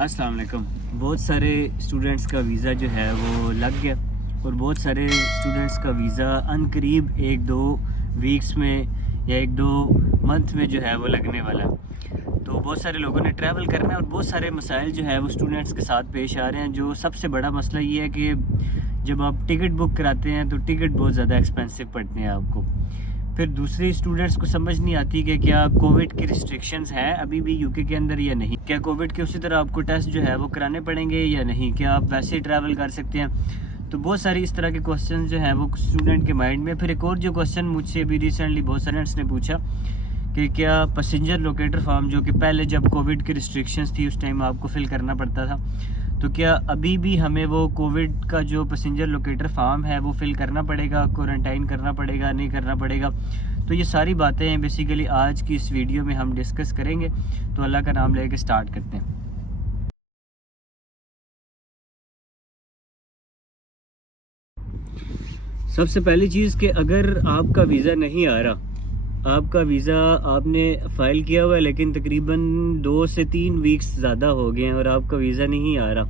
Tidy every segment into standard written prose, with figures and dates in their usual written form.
अस्सलाम वालेकुम। बहुत सारे स्टूडेंट्स का वीज़ा जो है वो लग गया और बहुत सारे स्टूडेंट्स का वीज़ा अनकरीब 1-2 वीक्स में या 1-2 मंथ में जो है वो लगने वाला है। तो बहुत सारे लोगों ने ट्रैवल करना है और बहुत सारे मसाइल जो है वो स्टूडेंट्स के साथ पेश आ रहे हैं। जो सबसे बड़ा मसला ये है कि जब आप टिकट बुक कराते हैं तो टिकट बहुत ज़्यादा एक्सपेंसिव पड़ते हैं आपको। फिर दूसरे स्टूडेंट्स को समझ नहीं आती कि क्या कोविड की रिस्ट्रिक्शंस हैं अभी भी यूके के अंदर या नहीं, क्या कोविड के उसी तरह आपको टेस्ट जो है वो कराने पड़ेंगे या नहीं, क्या आप वैसे ही ट्रैवल कर सकते हैं। तो बहुत सारी इस तरह के क्वेश्चन जो है वो स्टूडेंट के माइंड में। फिर एक और जो क्वेश्चन मुझसे भी रिसेंटली बहुत स्टूडेंट्स ने पूछा कि क्या पैसेंजर लोकेटर फॉर्म जो कि पहले जब कोविड की रिस्ट्रिक्शंस थी उस टाइम आपको फिल करना पड़ता था, तो क्या अभी भी हमें वो कोविड का जो पैसेंजर लोकेटर फॉर्म है वो फिल करना पड़ेगा, क्वारंटाइन करना पड़ेगा, नहीं करना पड़ेगा। तो ये सारी बातें बेसिकली आज की इस वीडियो में हम डिस्कस करेंगे। तो अल्लाह का नाम लेके स्टार्ट करते हैं। सबसे पहली चीज़ कि अगर आपका वीज़ा नहीं आ रहा, आपका वीज़ा आपने फ़ाइल किया हुआ है लेकिन तकरीबन 2 से 3 वीक्स ज़्यादा हो गए हैं और आपका वीज़ा नहीं आ रहा,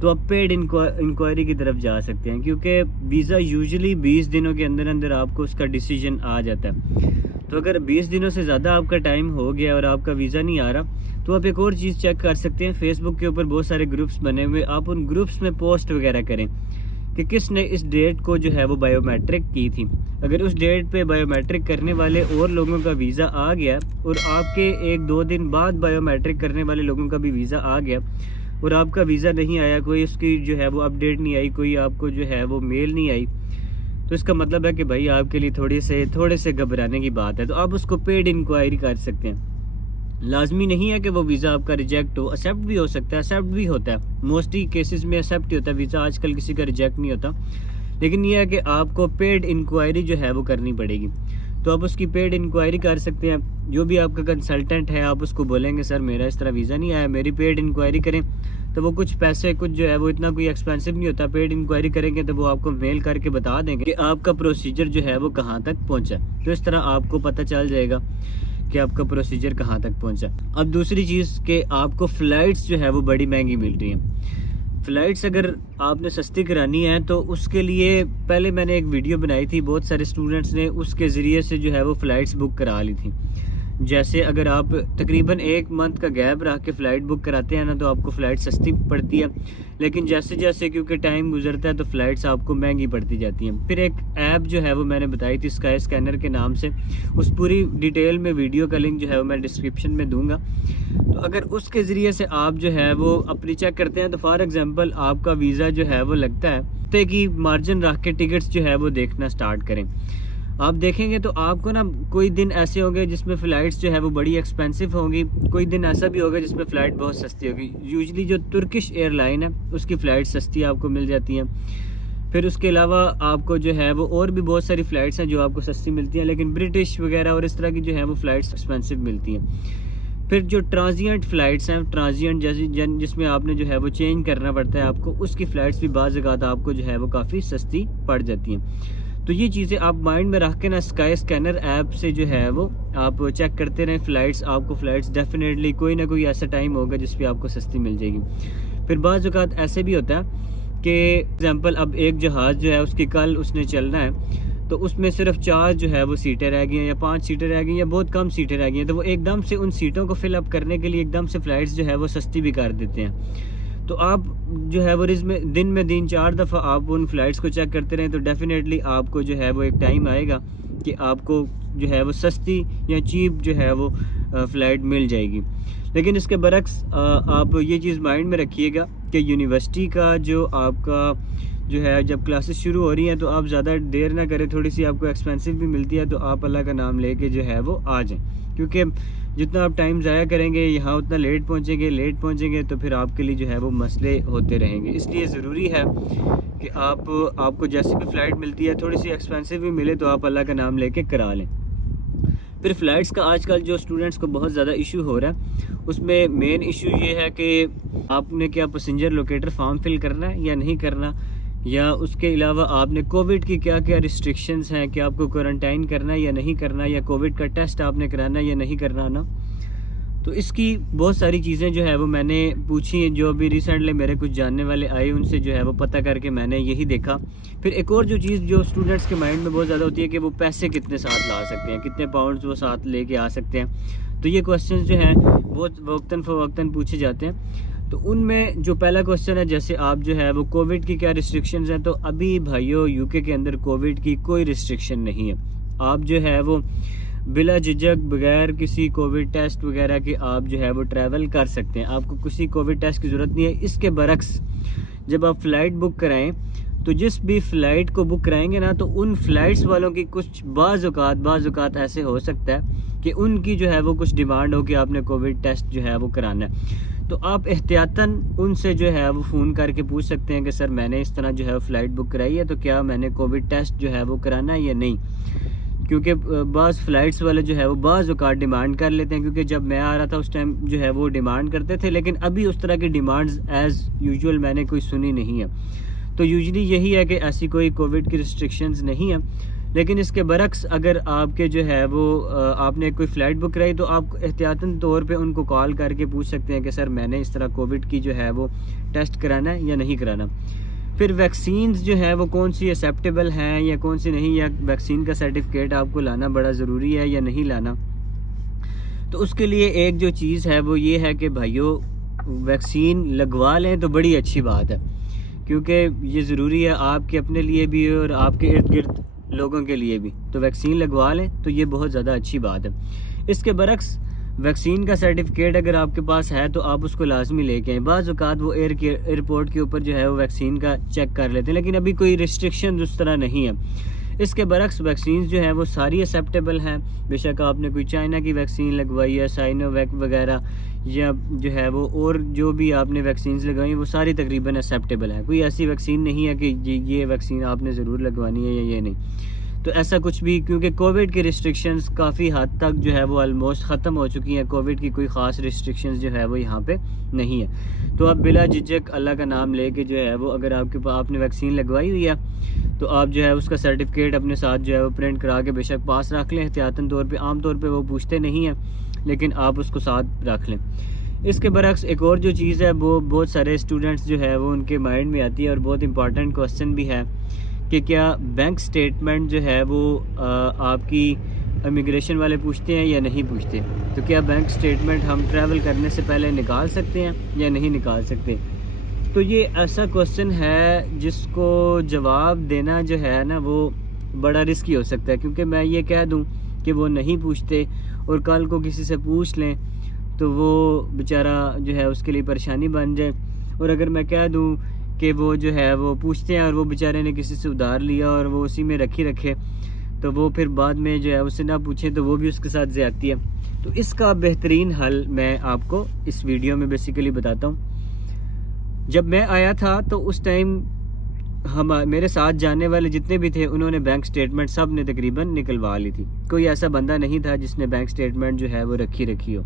तो आप पेड इंक्वायरी की तरफ जा सकते हैं, क्योंकि वीज़ा यूजुअली 20 दिनों के अंदर अंदर आपको उसका डिसीजन आ जाता है। तो अगर 20 दिनों से ज़्यादा आपका टाइम हो गया और आपका वीज़ा नहीं आ रहा, तो आप एक और चीज़ चेक कर सकते हैं। फेसबुक के ऊपर बहुत सारे ग्रुप्स बने हुए, आप उन ग्रुप्स में पोस्ट वगैरह करें कि किसने इस डेट को जो है वो बायोमेट्रिक की थी। अगर उस डेट पे बायोमेट्रिक करने वाले और लोगों का वीज़ा आ गया और आपके 1-2 दिन बाद बायोमेट्रिक करने वाले लोगों का भी वीज़ा आ गया और आपका वीज़ा नहीं आया, कोई उसकी जो है वो अपडेट नहीं आई, कोई आपको जो है वो मेल नहीं आई, तो इसका मतलब है कि भाई आपके लिए थोड़े से घबराने की बात है। तो आप उसको पेड इंक्वायरी कर सकते हैं। लाजमी नहीं है कि वो वीज़ा आपका रिजेक्ट हो, एक्सेप्ट भी हो सकता है, एक्सेप्ट भी होता है, मोस्टली केसेस में एक्सेप्ट ही होता है वीज़ा, आजकल किसी का रिजेक्ट नहीं होता। लेकिन ये है कि आपको पेड इंक्वायरी जो है वो करनी पड़ेगी। तो आप उसकी पेड इंक्वायरी कर सकते हैं। जो भी आपका कंसल्टेंट है आप उसको बोलेंगे सर मेरा इस तरह वीज़ा नहीं आया, मेरी पेड इंक्वायरी करें। तो वो कुछ पैसे कुछ जो है वो इतना कोई एक्सपेंसिव नहीं होता, पेड इंक्वायरी करेंगे तो वो आपको मेल करके बता देंगे कि आपका प्रोसीजर जो है वो कहाँ तक पहुँचा। तो इस तरह आपको पता चल जाएगा कि आपका प्रोसीजर कहाँ तक पहुँचा। अब दूसरी चीज़ कि आपको फ़्लाइट्स जो है वो बड़ी महंगी मिल रही हैं। फ़्लाइट्स अगर आपने सस्ती करानी है तो उसके लिए पहले मैंने एक वीडियो बनाई थी, बहुत सारे स्टूडेंट्स ने उसके ज़रिए से जो है वो फ़्लाइट्स बुक करा ली थी। जैसे अगर आप तकरीबन 1 मंथ का गैप रख के फ़्लाइट बुक कराते हैं ना, तो आपको फ़्लाइट सस्ती पड़ती है। लेकिन जैसे जैसे क्योंकि टाइम गुजरता है तो फ़्लाइट्स आपको महंगी पड़ती जाती हैं। फिर एक ऐप जो है वो मैंने बताई थी स्काई स्कैनर के नाम से, उस पूरी डिटेल में वीडियो का लिंक जो है वो मैं डिस्क्रिप्शन में दूंगा। तो अगर उसके ज़रिए से आप जो है वो अपनी चेक करते हैं, तो फॉर एग्ज़ाम्पल आपका वीज़ा जो है वो लगता है तो कि मार्जिन रख के टिकट्स जो है वो देखना स्टार्ट करें। आप देखेंगे तो आपको ना कोई दिन ऐसे होंगे जिसमें फ़्लाइट्स जो है वो बड़ी एक्सपेंसिव होंगी, कोई दिन ऐसा भी होगा जिसमें फ़्लाइट बहुत सस्ती होगी। यूजुअली जो तुर्किश एयरलाइन है उसकी फ़्लाइट सस्ती आपको मिल जाती हैं। फिर उसके अलावा आपको जो है वो और भी बहुत सारी फ़्लाइट्स हैं जो आपको सस्ती मिलती हैं, लेकिन ब्रिटिश वगैरह और इस तरह की जो है वो फ़्लाइट्स एक्सपेंसिव मिलती हैं। फिर जो ट्रांजिएंट फ़्लाइट्स हैं, ट्रांजिएंट जैसे जिसमें आपने जो है वो चेंज करना पड़ता है आपको, उसकी फ़्लाइट्स भी बाज़ औक़ात आपको जो है वो काफ़ी सस्ती पड़ जाती हैं। तो ये चीज़ें आप माइंड में रख के ना स्काई स्कैनर ऐप से जो है वो आप चेक करते रहें फ़्लाइट्स। आपको फ़्लाइट्स डेफिनेटली कोई ना कोई ऐसा टाइम होगा जिस पे आपको सस्ती मिल जाएगी। फिर बाज़ औक़ात ऐसे भी होता है कि एग्जांपल अब एक जहाज़ जो है उसकी कल उसने चलना है, तो उसमें सिर्फ 4 जो है वो सीटें रह गई हैं या 5 सीटें रह गई हैं या बहुत कम सीटें रह गई हैं, तो वो एकदम से उन सीटों को फिलअप करने के लिए एकदम से फ़्लाइट्स जो है वो सस्ती भी कर देते हैं। तो आप जो है वो दिन में 3-4 दफ़ा आप उन फ़्लाइट्स को चेक करते रहें, तो डेफिनेटली आपको जो है वो एक टाइम आएगा कि आपको जो है वो सस्ती या चीप जो है वो फ़्लाइट मिल जाएगी। लेकिन इसके बरक्स आप ये चीज़ माइंड में रखिएगा कि यूनिवर्सिटी का जो आपका जो है जब क्लासेस शुरू हो रही हैं तो आप ज़्यादा देर ना करें, थोड़ी सी आपको एक्सपेंसिव भी मिलती है, तो आप अल्लाह का नाम लेके जो है वो आ जाएं, क्योंकि जितना आप टाइम ज़ाया करेंगे यहाँ उतना लेट पहुँचेंगे तो फिर आपके लिए जो है वो मसले होते रहेंगे। इसलिए ज़रूरी है कि आपको जैसी भी फ़्लाइट मिलती है थोड़ी सी एक्सपेंसिव भी मिले तो आप अल्लाह का नाम लेके करा लें। फिर फ़्लाइट्स का आजकल जो स्टूडेंट्स को बहुत ज़्यादा इशू हो रहा है, उसमें मेन इशू ये है कि आपने क्या पैसेंजर लोकेटर फॉर्म फिल करना है या नहीं करना, या उसके अलावा आपने कोविड की क्या क्या रिस्ट्रिक्शंस हैं कि आपको क्वारंटाइन करना है या नहीं करना, या कोविड का टेस्ट आपने कराना है या नहीं कराना। تو اس کی بہت ساری چیزیں جو ہے وہ میں نے پوچھی ہیں، جو ابھی ریسنٹلی میرے کچھ جاننے والے آئے ان سے جو ہے وہ پتہ کر کے میں نے یہی دیکھا۔ پھر ایک اور جو چیز جو اسٹوڈنٹس کے مائنڈ میں بہت زیادہ ہوتی ہے کہ وہ پیسے کتنے ساتھ لا سکتے ہیں، کتنے پاؤنڈز وہ ساتھ لے کے آ سکتے ہیں، تو یہ کوسچنز جو ہیں بہت وقتاً فوقتاً پوچھے جاتے ہیں۔ تو ان میں جو پہلا کوسچن ہے، جیسے آپ جو ہے وہ کووڈ کی کیا ریسٹرکشنز ہیں، تو ابھی بھائیو یو کے اندر کووڈ کی کوئی ریسٹرکشن نہیں ہے۔ آپ جو ہے وہ بلا جھجک بغیر کسی کووڈ ٹیسٹ وغیرہ کے آپ جو ہے وہ ٹریول کر سکتے ہیں، آپ کو کسی کووڈ ٹیسٹ کی ضرورت نہیں ہے۔ اس کے برعکس جب آپ فلائٹ بک کرائیں تو جس بھی فلائٹ کو بک کرائیں گے نا، تو ان فلائٹس والوں کی کچھ بعض اوقات ایسے ہو سکتا ہے کہ ان کی جو ہے وہ کچھ ڈیمانڈ ہو کہ آپ نے کووڈ ٹیسٹ جو ہے وہ کرانا ہے، تو آپ احتیاطاً ان سے جو ہے وہ فون کر کے پوچھ سکتے ہیں کہ سر میں نے اس طرح جو ہے فلائٹ بک کرائی ہے، تو کیا میں نے کووڈ ٹیسٹ جو ہے وہ کرانا ہے یا نہیں، کیونکہ بعض فلائٹس والے جو ہے وہ بعض اوقات ڈیمانڈ کر لیتے ہیں، کیونکہ جب میں آ رہا تھا اس ٹائم جو ہے وہ ڈیمانڈ کرتے تھے، لیکن ابھی اس طرح کی ڈیمانڈز ایز یوزول میں نے کوئی سنی نہیں ہے۔ تو یوزلی یہی ہے کہ ایسی کوئی کووڈ کی ریسٹرکشنز نہیں ہیں، لیکن اس کے برعکس اگر آپ کے جو ہے وہ آپ نے کوئی فلائٹ بک کرائی تو آپ احتیاطاً طور پہ ان کو کال کر کے پوچھ سکتے ہیں کہ سر میں نے اس طرح کووڈ کی جو ہے وہ ٹیسٹ کرانا ہے یا نہیں کرانا۔ پھر ویکسینز جو ہے وہ کون سی ایکسیپٹیبل ہیں یا کون سی نہیں، یا ویکسین کا سرٹیفکیٹ آپ کو لانا بڑا ضروری ہے یا نہیں لانا، تو اس کے لیے ایک جو چیز ہے وہ یہ ہے کہ بھائیو ویکسین لگوا لیں تو بڑی اچھی بات ہے، کیونکہ یہ ضروری ہے آپ کے اپنے لیے بھی اور آپ کے ارد گرد لوگوں کے لیے بھی، تو ویکسین لگوا لیں تو یہ بہت زیادہ اچھی بات ہے۔ اس کے برعکس ویکسین کا سرٹیفکیٹ اگر آپ کے پاس ہے تو آپ اس کو لازمی لے کے آئیں۔ بعض اوقات وہ ایئرپورٹ کے اوپر جو ہے وہ ویکسین کا چیک کر لیتے ہیں، لیکن ابھی کوئی ریسٹرکشن اس طرح نہیں ہے۔ اس کے برعکس ویکسینز جو ہیں وہ ساری ایکسیپٹیبل ہیں، بے شک آپ نے کوئی چائنا کی ویکسین لگوائی ہے، سائنو ویک وغیرہ، یا جو ہے وہ اور جو بھی آپ نے ویکسینز لگوائی ہیں وہ ساری تقریباً ایکسیپٹیبل ہے۔ کوئی ایسی ویکسین نہیں ہے کہ یہ ویکسین آپ نے ضرور لگوانی ہے یا یہ نہیں، تو ایسا کچھ بھی، کیونکہ کووڈ کی ریسٹرکشنز کافی حد تک جو ہے وہ آلموسٹ ختم ہو چکی ہیں، کووڈ کی کوئی خاص ریسٹرکشنز جو ہے وہ یہاں پہ نہیں ہے۔ تو آپ بلا جھجک اللہ کا نام لے کے جو ہے وہ اگر آپ نے ویکسین لگوائی ہوئی ہے تو آپ جو ہے اس کا سرٹیفکیٹ اپنے ساتھ جو ہے وہ پرنٹ کرا کے بے شک پاس رکھ لیں احتیاطاً طور پہ۔ عام طور پہ وہ پوچھتے نہیں ہیں، لیکن آپ اس کو ساتھ رکھ لیں۔ اس کے برعکس ایک اور جو چیز ہے وہ بہت سارے اسٹوڈنٹس جو ہے وہ ان کے مائنڈ میں آتی ہے، اور بہت امپورٹنٹ کوسچن بھی ہے کہ کیا بینک سٹیٹمنٹ جو ہے وہ آپ کی امیگریشن والے پوچھتے ہیں یا نہیں پوچھتے، تو کیا بینک سٹیٹمنٹ ہم ٹریول کرنے سے پہلے نکال سکتے ہیں یا نہیں نکال سکتے۔ تو یہ ایسا کوسچن ہے جس کو جواب دینا جو ہے نا وہ بڑا رسکی ہو سکتا ہے، کیونکہ میں یہ کہہ دوں کہ وہ نہیں پوچھتے اور کل کو کسی سے پوچھ لیں تو وہ بیچارہ جو ہے اس کے لیے پریشانی بن جائے، اور اگر میں کہہ دوں کہ وہ جو ہے وہ پوچھتے ہیں اور وہ بیچارے نے کسی سے ادھار لیا اور وہ اسی میں رکھے تو وہ پھر بعد میں جو ہے اسے نہ پوچھیں تو وہ بھی اس کے ساتھ زیادتی ہے۔ تو اس کا بہترین حل میں آپ کو اس ویڈیو میں بیسیکلی بتاتا ہوں۔ جب میں آیا تھا تو اس ٹائم میرے ساتھ جانے والے جتنے بھی تھے انہوں نے بینک سٹیٹمنٹ سب نے تقریباً نکلوا لی تھی، کوئی ایسا بندہ نہیں تھا جس نے بینک سٹیٹمنٹ جو ہے وہ رکھی ہو۔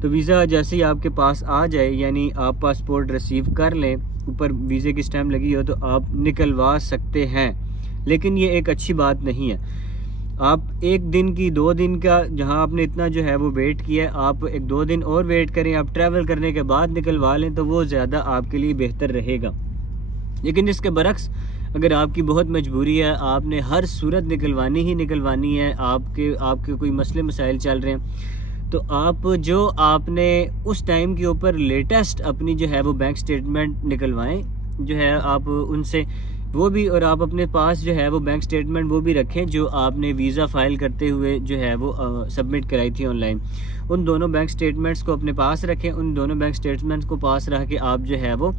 تو ویزا جیسے ہی آپ کے پاس آ جائے، یعنی آپ پاسپورٹ ریسیو کر لیں، اوپر ویزے کی سٹیمپ لگی ہو تو آپ نکلوا سکتے ہیں، لیکن یہ ایک اچھی بات نہیں ہے۔ آپ ایک دن کی 2 دن کا جہاں آپ نے اتنا جو ہے وہ ویٹ کیا ہے، آپ 1-2 دن اور ویٹ کریں، آپ ٹریول کرنے کے بعد نکلوا لیں تو وہ زیادہ آپ کے لیے بہتر رہے گا۔ لیکن اس کے برعکس اگر آپ کی بہت مجبوری ہے، آپ نے ہر صورت نکلوانی ہے، آپ کے کوئی مسئلے مسائل چل رہے ہیں، تو آپ نے اس ٹائم کے اوپر لیٹسٹ اپنی جو ہے وہ بینک سٹیٹمنٹ نکلوائیں جو ہے آپ ان سے وہ بھی، اور آپ اپنے پاس جو ہے وہ بینک سٹیٹمنٹ وہ بھی رکھیں جو آپ نے ویزا فائل کرتے ہوئے جو ہے وہ سبمٹ کرائی تھی آن لائن۔ ان دونوں بینک سٹیٹمنٹس کو اپنے پاس رکھیں، ان دونوں بینک سٹیٹمنٹس کو پاس رکھ کے آپ جو ہے وہ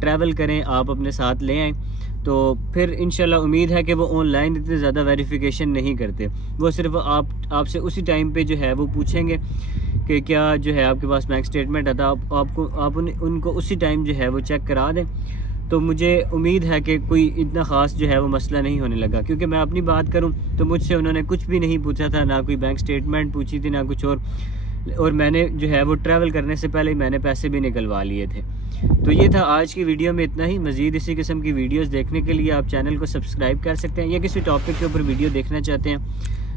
ٹریول کریں، آپ اپنے ساتھ لے آئیں، تو پھر انشاءاللہ امید ہے کہ وہ آن لائن اتنے زیادہ ویریفیکیشن نہیں کرتے، وہ صرف آپ سے اسی ٹائم پہ جو ہے وہ پوچھیں گے کہ کیا جو ہے آپ کے پاس بینک سٹیٹمنٹ آتا، آپ ان کو اسی ٹائم جو ہے وہ چیک کرا دیں۔ تو مجھے امید ہے کہ کوئی اتنا خاص جو ہے وہ مسئلہ نہیں ہونے لگا، کیونکہ میں اپنی بات کروں تو مجھ سے انہوں نے کچھ بھی نہیں پوچھا تھا، نہ کوئی بینک سٹیٹمنٹ پوچھی تھی، نہ کچھ اور میں نے جو ہے وہ ٹریول کرنے سے پہلے میں نے پیسے بھی نکلوا لیے تھے۔ تو یہ تھا آج کی ویڈیو میں اتنا ہی۔ مزید اسی قسم کی ویڈیوز دیکھنے کے لیے آپ چینل کو سبسکرائب کر سکتے ہیں، یا کسی ٹاپک کے اوپر ویڈیو دیکھنا چاہتے ہیں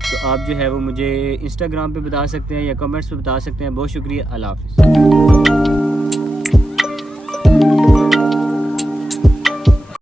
تو آپ جو ہے وہ مجھے انسٹاگرام پہ بتا سکتے ہیں یا کمنٹس پہ بتا سکتے ہیں. بہت شکریہ. اللہ حافظ.